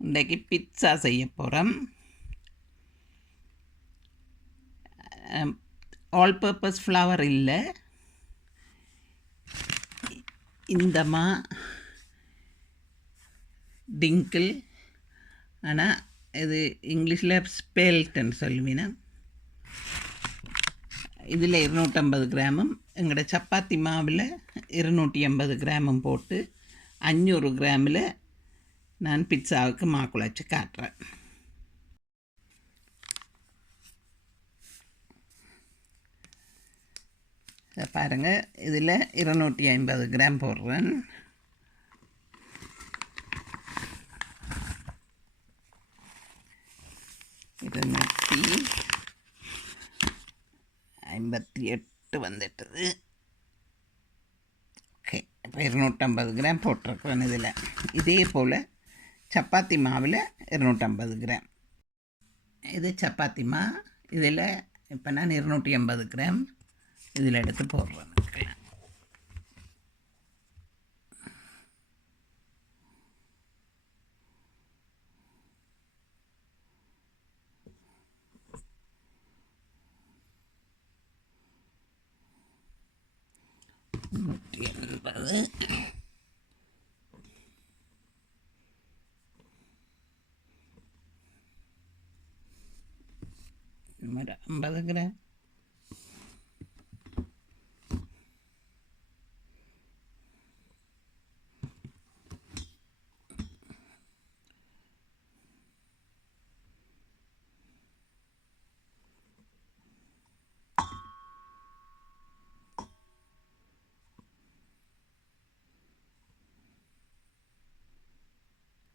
இன்றைக்கு பிட்ஸா செய்ய போகிறோம். ஆல் பர்பஸ் ஃப்ளவர் இல்லை, இந்தமா டிங்கிள், ஆனால் இது இங்கிலீஷில் ஸ்பெல்ட்ன்னு சொல்லுவீனா. இதில் 250 கிராமும் எங்களோட சப்பாத்தி மாவில் 280 கிராமும் போட்டு 500 கிராமில் நான் பிட்ஸாவுக்கு மாக்குழச்சி காட்டுறேன். பாருங்கள், இதில் 250 கிராம் போடுறேன். இருநூற்றி 58 வந்துட்டது. ஓகே, இப்போ 250 கிராம் போட்டிருக்கேன். இதில் இதே போல் சப்பாத்தி மாவில் 250 கிராம். இது சப்பாத்தி மா. இதில் இப்போ நான் 280 கிராம் இதில் எடுத்து போடுறேன். நூற்றி 80 50 கிராம்.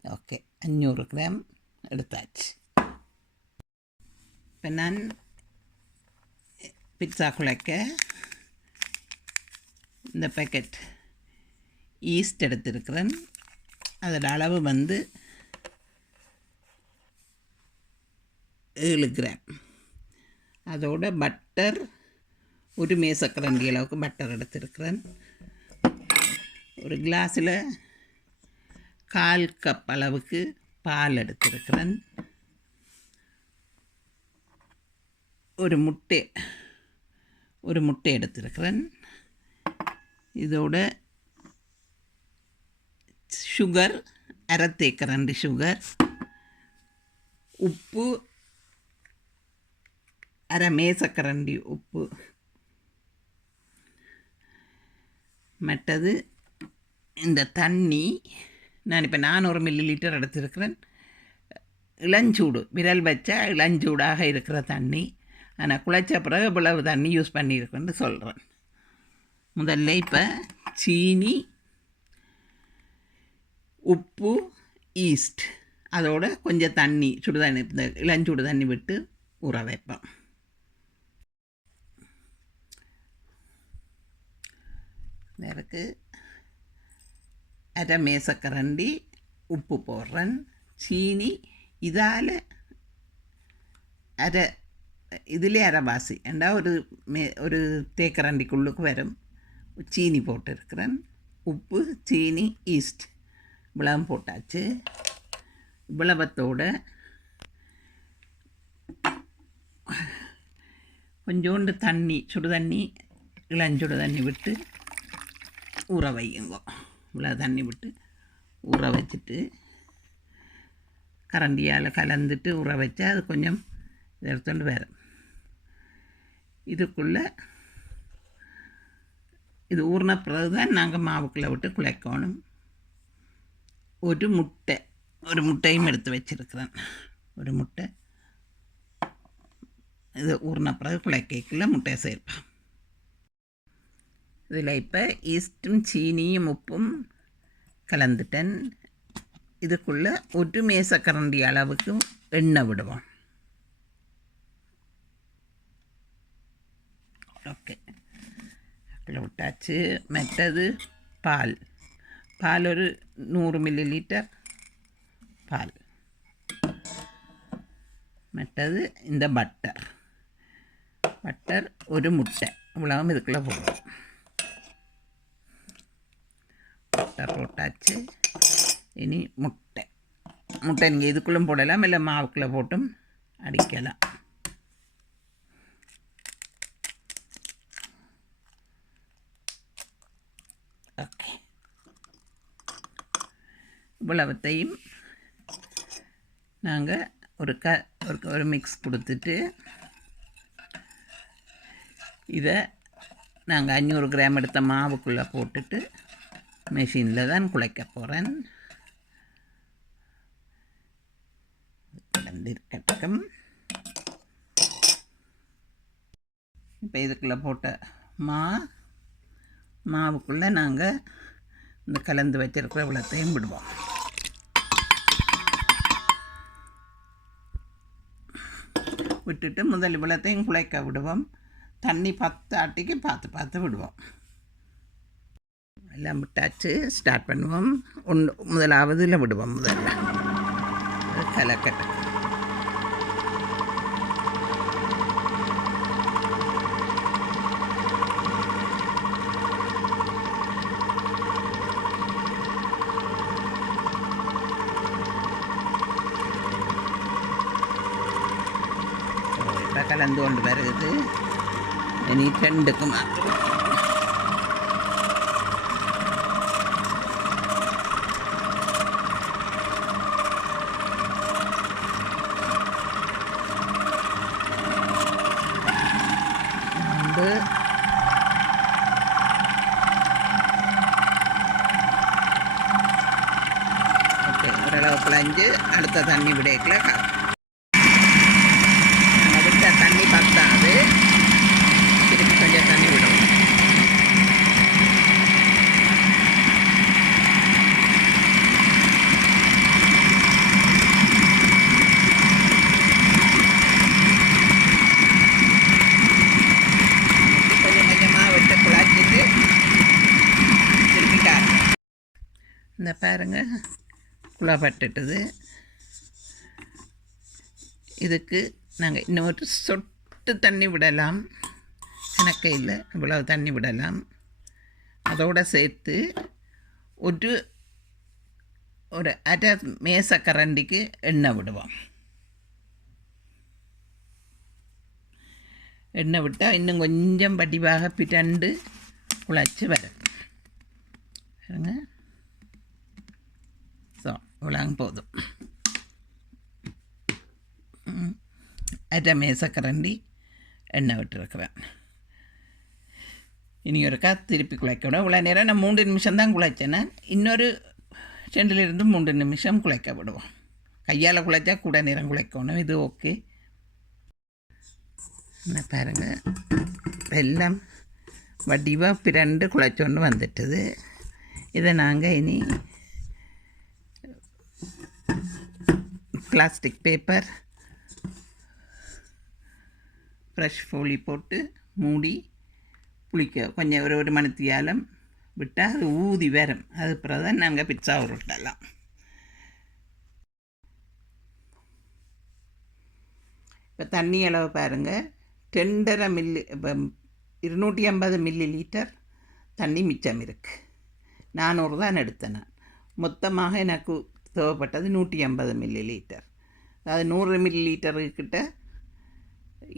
ஓகே, 500 கிராம் எடுத்தாச்சு. இப்போ நான் பிட்ஸா குழைக்க இந்த பேக்கெட் ஈஸ்ட் எடுத்திருக்கிறேன். அதோட அளவு 7 கிராம். அதோட பட்டர், ஒரு மேசக்கரண்டி அளவுக்கு பட்டர் எடுத்திருக்கிறேன். ஒரு கிளாஸில் 1/4 கப் அளவுக்கு பால் எடுத்திருக்கிறேன். ஒரு முட்டை எடுத்திருக்கிறேன். இதோட சுகர், 1/2 தேக்கரண்டி சுகர், உப்பு 1/2 மேசக்கரண்டி உப்பு, மற்றது இந்த தண்ணி. நான் இப்போ 400 மில்லிலிட்டர் எடுத்திருக்கிறேன். இளஞ்சூடு, விரல் வச்சா இளஞ்சூடாக இருக்கிற தண்ணி. ஆனால் குழைச்ச பிறகு இவ்வளவு தண்ணி யூஸ் பண்ணியிருக்கேன்னு சொல்கிறேன். முதல்ல இப்போ சீனி, உப்பு, ஈஸ்ட், அதோட கொஞ்சம் தண்ணி, சுடுதண்ணி, இந்த இளஞ்சூடு தண்ணி விட்டு ஊற வைப்பேன். இதற்கு 1/2 மேசக்கரண்டி உப்பு போடுறேன். சீனி இதால் இதிலே அரைவாசி ஏண்டா ஒரு தேக்கரண்டிக்குள்ளுக்கு வரும் சீனி போட்டிருக்கிறேன். உப்பு, சீனி, ஈஸ்ட் இவ்வளவு போட்டாச்சு. இவ்வளவத்தோட கொஞ்சோண்டு தண்ணி, சுடுதண்ணி, இளஞ்சுடு தண்ணி விட்டு ஊற வையுங்க. இவ்வளோ தண்ணி விட்டு ஊற வச்சுட்டு கரண்டியால் கலந்துட்டு ஊற வச்சா அது கொஞ்சம் எடுத்துகிட்டு வரும். இதுக்குள்ளே இது ஊறின பிறகு தான் நாங்கள் மாவுக்குள்ளே விட்டு குழைக்கணும். ஒரு முட்டையும் எடுத்து வச்சுருக்கிறேன். ஒரு முட்டை இது ஊறின பிறகு குழைக்கைக்குள்ளே முட்டையை சேர்ப்பேன். இதில் இப்போ ஈஸ்ட்டும் சீனியும் உப்பும் கலந்துட்டேன். இதுக்குள்ளே ஒரு மேசக்கரண்டி அளவுக்கு எண்ணெய் விடுவோம். ஓகே, அதில் விட்டாச்சு. மற்றது பால் ஒரு 100 மில்லிலிட்டர் பால். மற்றது இந்த பட்டர் ஒரு முட்டை, இவ்வளவும் இதுக்குள்ளே போடுவோம். பட்டர் போட்டாச்சு. இனி முட்டை முட்டை நீங்கள் இதுக்குள்ளே போடலாம், இல்லை மாவுக்குள்ளே போட்டும் அடிக்கலாம். ஓகே, இவ்வளவத்தையும் நாங்கள் ஒரு மிக்ஸ் கொடுத்துட்டு இதை நாங்கள் 500 கிராம் எடுத்த மாவுக்குள்ளே போட்டுட்டு மெஷினில் தான் குழைக்க போகிறேன். இருக்கட்டும். இப்போ இதுக்குள்ளே போட்ட மாவுக்குள்ளே நாங்கள் இந்த கலந்து வச்சிருக்கிற வெள்ளத்தையும் விடுவோம். விட்டுட்டு முதல் வெள்ளத்தையும் குழைக்க விடுவோம். தண்ணி பத்தாட்டிக்கு பார்த்து விடுவோம். எல்லாம் விட்டாச்சு, ஸ்டார்ட் பண்ணுவோம். முதலாவதுல விடுவோம். முதல்ல கலக்கட்டு. இப்போ கலந்து கொண்டு வருது. இனி 2க்கு மாற்றுவோம். ஓகே, ஓரளவு குழஞ்சு அடுத்த தண்ணி விடைக்குள்ள விட்ட தண்ணி பத்தாது, திருப்பி கொஞ்சம் தண்ணி விடும். கொஞ்சம் கொஞ்சமாக விட்டு குழாச்சிட்டு திருப்பி இந்த பாருங்க, குழாப்பட்டுட்டுது. இதுக்கு நாங்கள் இன்னொரு சொட்டு தண்ணி விடலாம். கணக்கே இல்லை, இவ்வளவு தண்ணி விடலாம். அதோடு சேர்த்து ஒரு அரை மேசக்கரண்டிக்கு எண்ணெய் விடுவோம். எண்ணெய் விட்டால் இன்னும் கொஞ்சம் வடிவாக பிறண்டு குழச்சி வரும். பாருங்க, ஸோ இவ்வளோ போதும். அரை மேசக்கரண்டி எண்ணெய் விட்டுருக்குறேன். இனி ஒருக்கா திருப்பி குழைக்கணும். இவ்வளோ நேரம் நான் 3 நிமிஷம் தான் குழைச்சேன்னா இன்னொரு 2லிருந்து 3 நிமிஷம் குழைக்க விடுவோம். கையால் குழைச்சா கூட நேரம் குழைக்கணும். இது ஓகே. என்ன பாருங்கள், எல்லாம் வடிவாக பிறண்டு குழைச்சோன்னு வந்துட்டுது. இதை நாங்கள் இனி பிளாஸ்டிக் பேப்பர், ஃப்ரெஷ் ஃபோலி போட்டு மூடி புளிக்க கொஞ்சம் ஒரு மணித்தியாலம் விட்டால் அது ஊதி வரும். அது பிறகு தான் நாங்கள் பிட்சா உருட்டலாம். இப்போ தண்ணி அளவு பாருங்கள், 2.5 மில்லி, இப்போ 250 மில்லி லிட்டர் தண்ணி மிச்சம் இருக்குது. 400 தான் எடுத்தேன் நான். மொத்தமாக எனக்கு தேவைப்பட்டது 150 மில்லி லிட்டர். அதாவது 100 மில்லி லிட்டருக்கிட்ட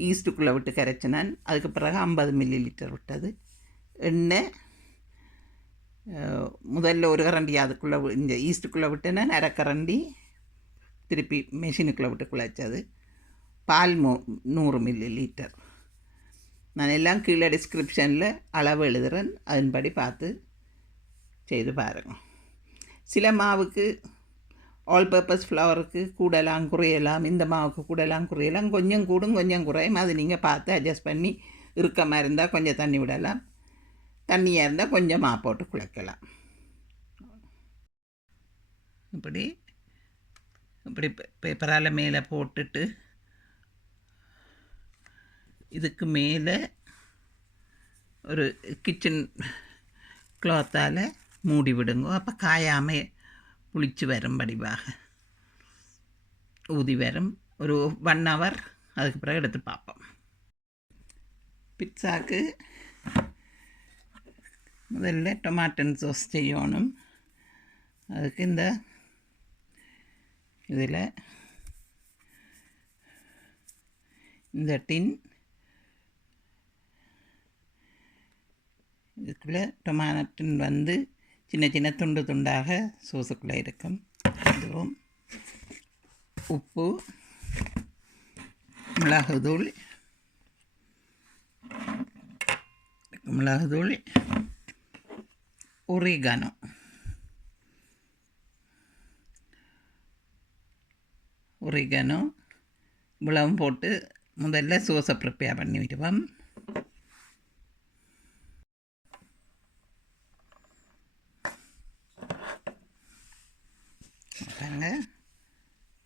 ஈஸ்ட்டுக்குள்ளே விட்டு கரைச்சினான். அதுக்கு பிறகு 50 மில்லி லிட்டர் விட்டது. எண்ணெய் முதல்ல ஒரு கரண்டி அதுக்குள்ளே இந்த ஈஸ்ட்டுக்குள்ளே விட்டேன்னா அரை கரண்டி திருப்பி மெஷினுக்குள்ளே விட்டு குழைச்சது. பால் 100 மில்லி லிட்டர். நான் எல்லாம் கீழே டிஸ்கிரிப்ஷனில் அளவு எழுதுகிறேன், அதன்படி பார்த்து செய்து பாருங்கள். சில மாவுக்கு ஆல் பர்பஸ் ஃப்ளவருக்கு கூடலாம் குறையலாம், இந்த மாவுக்கு கூடலாம் குறையலாம், கொஞ்சம் கூடும் கொஞ்சம் குறையும். அது நீங்கள் பார்த்து அட்ஜஸ்ட் பண்ணி, இறுக்கமாக இருந்தால் கொஞ்சம் தண்ணி விடலாம், தண்ணியாக இருந்தால் கொஞ்சம் மா போட்டு குழைக்கலாம். இப்படி பேப்பரால் மேலே போட்டுட்டு இதுக்கு மேலே ஒரு கிச்சன் கிளாத்தால் மூடி விடுங்க. அப்போ காயாமல் புளிச்சு வரும், வடிவாக ஊதி வரும். ஒரு 1 hour அதுக்கு பிறகு எடுத்து பார்ப்போம். பிட்சாக்கு முதல்ல டொமாட்டோ சாஸ் செய்யணும். அதுக்கு இந்த இதில் இந்த டின் இதுக்குள்ளே டொமாட்டின் வந்து சின்ன சின்ன துண்டு துண்டாக சோஸுக்குள்ளே இருக்கும். இதுவும் உப்பு, மிளகுத்தூள், ஒரிகானோ, இவ்வளவும் போட்டு முதல்ல சோஸை ப்ரிப்பேர் பண்ணி விடுவோம்.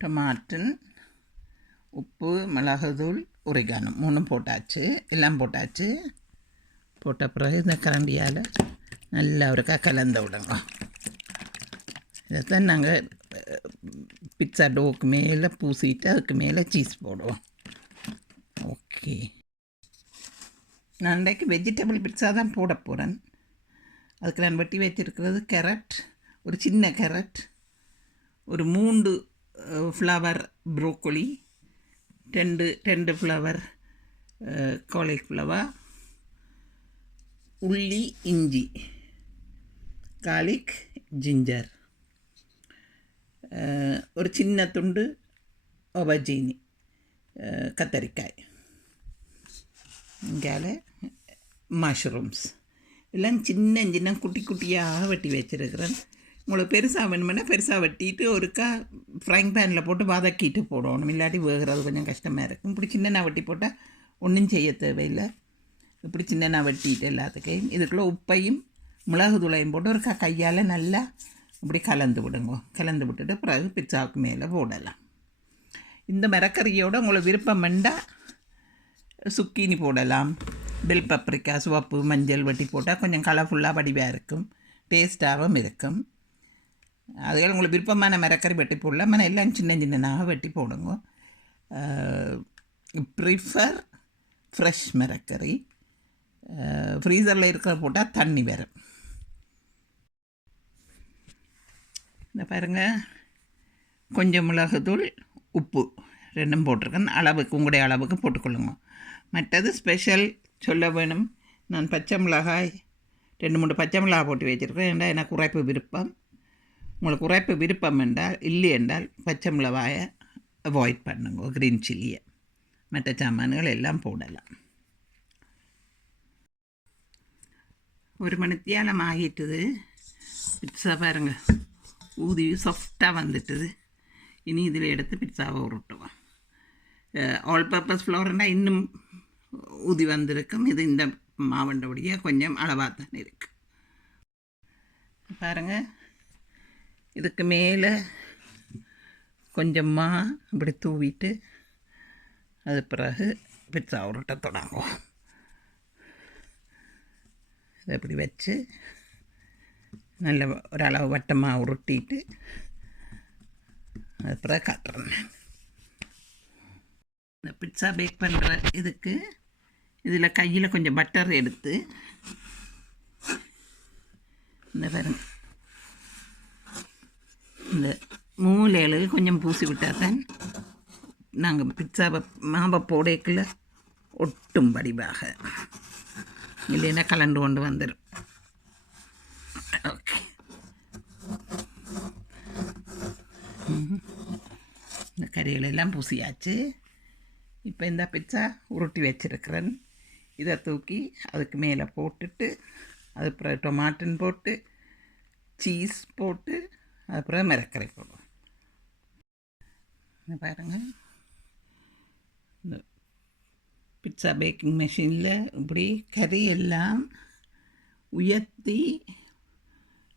டொமாட்டின், உப்பு, மிளகுத்தூள், ஒரிகானோ 3 போட்டாச்சு. எல்லாம் போட்டாச்சு. போட்ட பிறகு இந்த கரண்டியால் நல்லா ஒருக்கா கலந்து விடுங்க. இதைத்தான் நாங்கள் பிட்சா டோவுக்கு மேலே பூசிட்டு அதுக்கு மேலே சீஸ் போடுவோம். ஓகே, நான் இன்றைக்கு வெஜிடபிள் பிட்சா தான் போட போகிறேன். அதுக்கு நான் வெட்டி வச்சிருக்கிறது கேரட், ஒரு சின்ன கேரட், ஒரு 3 ஃப்ளவர் ப்ரோக்கோலி, 2 ஃப்ளவர் காலிஃப்ளவர், உள்ளி, இஞ்சி, கார்லிக், ஜிஞ்சர், ஒரு சின்ன துண்டு ஒபஜீனி, கத்தரிக்காய், இங்கால மஷ்ரூம்ஸ் எல்லாம் சின்ன சின்ன குட்டி குட்டியாக வெட்டி வச்சுருக்கிறேன். உங்களுக்கு பெருசாக வேணுமென்னா பெருசாக வெட்டிட்டு ஒருக்கா ஃப்ரைங் பேனில் போட்டு வதக்கிட்டு போடணும். இல்லாட்டி வேகிறது கொஞ்சம் கஷ்டமாக இருக்கும். இப்படி சின்ன வெட்டி போட்டால் ஒன்றும் செய்ய தேவையில்லை. இப்படி சின்ன வெட்டிட்டு எல்லாத்துக்கையும் இதுக்குள்ளே உப்பையும் மிளகுத்தூளையும் போட்டு ஒருக்கா கையால் நல்லா இப்படி கலந்து விடுங்க. கலந்து விட்டுட்டு பிறகு பிட்சாவுக்கு மேலே போடலாம். இந்த மரக்கறியோடு உங்களுக்கு விருப்பம் வேண்டால் சுக்கீனி போடலாம். பெல் பப்ரிக்கா, சிவப்பு, மஞ்சள் வெட்டி போட்டால் கொஞ்சம் கலர்ஃபுல்லாக வடிவாக இருக்கும், டேஸ்ட்டாகவும் இருக்கும். அதுகள் உங்களுக்கு விருப்பமான மரக்கறி வெட்டி போடலாம். ஆனால் எல்லாம் சின்ன சின்னனாக வெட்டி போடுங்க. ப்ரிஃபர் ஃப்ரெஷ் மரக்கறி. ஃப்ரீசரில் இருக்கிற போட்டால் தண்ணி வரும். இந்த பாருங்கள், கொஞ்சம் மிளகுத்தூள், உப்பு 2 போட்டிருக்கேன். அளவுக்கு உங்களுடைய அளவுக்கு போட்டுக்கொள்ளுங்க. மற்றது ஸ்பெஷல் சொல்ல வேணும், நான் பச்சை மிளகாய் 2-3 பச்சை மிளகாய் போட்டு வச்சுருக்கேன். ஏன்னா எனக்கு உரைப்பு விருப்பம். உங்களுக்கு உரைப்பு விருப்பம் என்றால், இல்லை என்றால் பச்சை மிளகாயை அவாய்ட் பண்ணுங்க. க்ரீன் சில்லியை மற்ற சாமான்கள் எல்லாம் போடலாம். 1 மணித்தியாலம் ஆகிட்டுது. பிட்சா பாருங்க ஊதி சாஃப்டாக வந்துட்டுது. இனி இதில் எடுத்து பிட்சாவை உருட்டுவோம். ஆல் பர்பஸ் ஃப்ளோர்னால் இன்னும் ஊதி வந்திருக்கும். இது இந்த மாவண்டபடியாக கொஞ்சம் அளவாக தான் இருக்குது. பாருங்கள், இதுக்கு மேலே கொஞ்சமாக இப்படி தூவிட்டு அது பிறகு பிட்சா உருட்ட தொடங்குவோம். இதை இப்படி வச்சு நல்ல ஓரளவு வட்டமாக உருட்டிட்டு அது பிறகு காட்டுறேன். இந்த பிட்சா பேக் பண்ணுற இதுக்கு இதில் கையில் கொஞ்சம் பட்டர் எடுத்து இந்த பாருங்க, இந்த மூலைகளுக்கு கொஞ்சம் பூசி விட்டால் தான் நாங்கள் பிட்சாவை மாவை போடைக்குள்ள ஒட்டும் வடிவாக, இல்லைன்னா கலண்டு கொண்டு வந்துடும். ஓகே, இந்த கறிகளெல்லாம் பூசியாச்சு. இப்போ இந்த பிட்சா உருட்டி வச்சுருக்கிறேன். இதை தூக்கி அதுக்கு மேலே போட்டுட்டு அதுக்கப்புறம் டொமாட்டின் போட்டு சீஸ் போட்டு அதுக்கப்புறம் மிரக்கரை போடுவோம். பாருங்கள், இந்த பிட்சா பேக்கிங் மெஷினில் இப்படி கறி எல்லாம் உயர்த்தி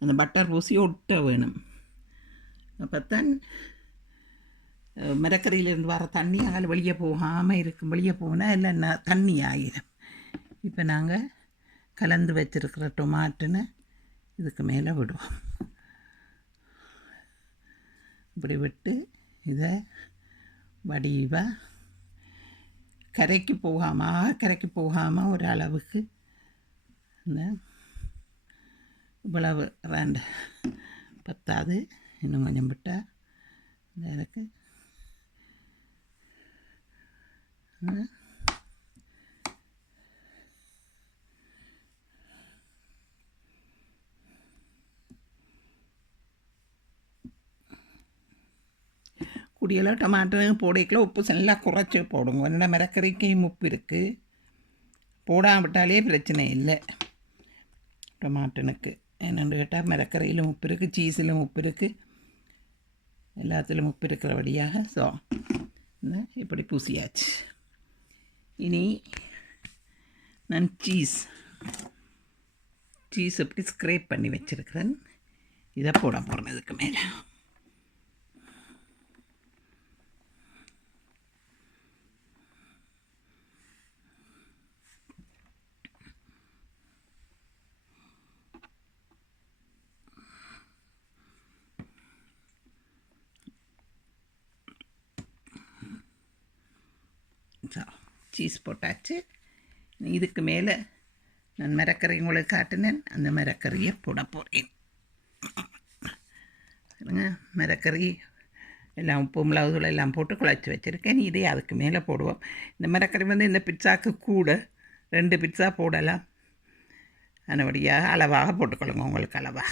அந்த பட்டர் பூசி ஒட்ட வேணும். அப்போ தான் மரக்கறியிலேருந்து வர தண்ணி அங்கே வெளியே போகாமல் இருக்கும். வெளியே போனால் இல்லை தண்ணி ஆகிடும். இப்போ நாங்கள் கலந்து வச்சுருக்கிற டொமாட்டோன்னு இதுக்கு மேலே விடுவோம். இப்படி விட்டு இதை வடிவாக கரைக்கு போகாமல் ஒரு அளவுக்கு இந்த இவ்வளவு 2 பத்தாது, இன்னும் கொஞ்சம் விட்டால் எனக்கு குடியெல்லாம் டமாட்டோ போடைக்குள்ள உப்பு நல்லா குறைச்சி போடுங்க. என்னோட மரக்கறிக்கையும் உப்பு இருக்குது, போடாவிட்டாலே பிரச்சனை இல்லை டொமாட்டனுக்கு. என்னென்னு கேட்டால் மரக்கறியிலும் உப்பு இருக்குது, சீஸிலும் உப்பு இருக்குது, எல்லாத்திலும் உப்பு இருக்கிறபடியாக. ஸோ இப்படி பூசியாச்சு. இனி நான் சீஸ் இப்படி ஸ்க்ரேப் பண்ணி வச்சுருக்கிறேன். இதை போட போகிறேன் இதுக்கு மேலே. சீஸ் போட்டாச்சு. இதுக்கு மேலே நான் மரக்கறி உங்களுக்கு காட்டினேன், அந்த மரக்கறியை போட போகிறேன். மரக்கறி எல்லாம் உப்பு மிளகுதூள் எல்லாம் போட்டு குழச்சி வச்சுருக்கேன். இதே அதுக்கு மேலே போடுவோம். இந்த மரக்கறி இந்த பிட்சாவுக்கு கூட 2 பிட்சா போடலாம். அதனபடியாக அளவாக போட்டுக்கொள்ளுங்க, உங்களுக்கு அளவாக.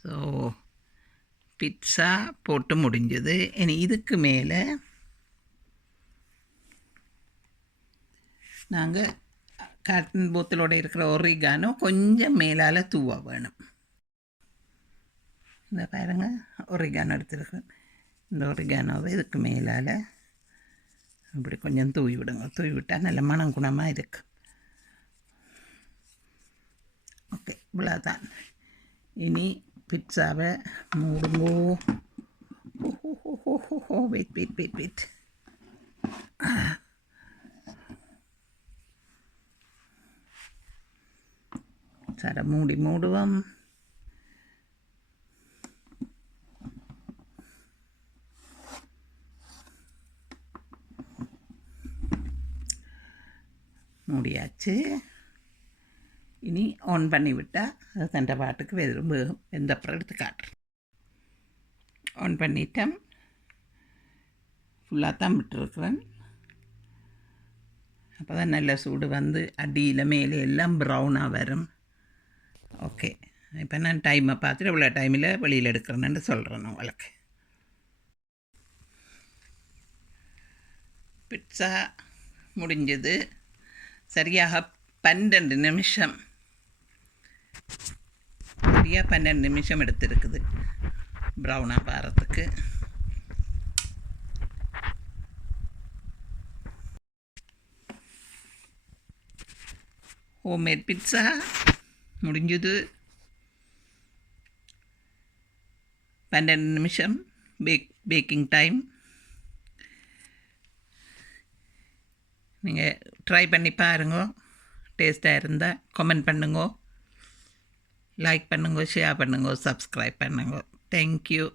ஸோ பிட்சா போட்டு முடிஞ்சது. இனி இதுக்கு மேலே நாங்கள் காட்டன் போத்தலோடு இருக்கிற ஒரிகானோ கொஞ்சம் மேலால் தூவ வேணும். இந்த பாருங்க, ஒரிகானோ எடுத்துருக்கேன். இந்த ஒரிகானோவை இதுக்கு மேலால் அப்படி கொஞ்சம் தூவி விடுங்க. தூவி விட்டால் நல்ல மனம் குணமாக இருக்குது. ஓகே, இவ்வளோதான். இனி பிட்சாவை மூடுங்கோ. வெயிட் சட மூடுவோம். மூடியாச்சு. இனி ஆன் பண்ணி விட்டால் அது தண்டை பாட்டுக்கு வெறும் எந்த அப்புறம் எடுத்து காட்டுறேன். ஆன் பண்ணிட்டேன். ஃபுல்லாக தான் விட்டுருக்குறேன். அப்போ தான் நல்ல சூடு அடியில் மேலே எல்லாம் ப்ரௌனாக வரும். ஓகே, இப்போ நான் டைமை பார்த்துட்டு இவ்வளோ டைமில் வெளியில் எடுக்கிறேன்னு சொல்கிறேன் உங்களுக்கு. பிட்சா முடிஞ்சது. சரியாக 12 நிமிஷம், சரியாக 12 நிமிஷம் எடுத்துருக்குது ப்ரௌனாக பாரத்துக்கு. ஹோம்மேட் பிட்சா முடிஞ்சது. 12 நிமிஷம் பேக்கிங் டைம். நீங்கள் ட்ரை பண்ணி பாருங்க. டேஸ்ட்டாக இருந்தால் கமெண்ட் பண்ணுங்க, லைக் பண்ணுங்க, ஷேர் பண்ணுங்க, சப்ஸ்கிரைப் பண்ணுங்க. தேங்க்யூ.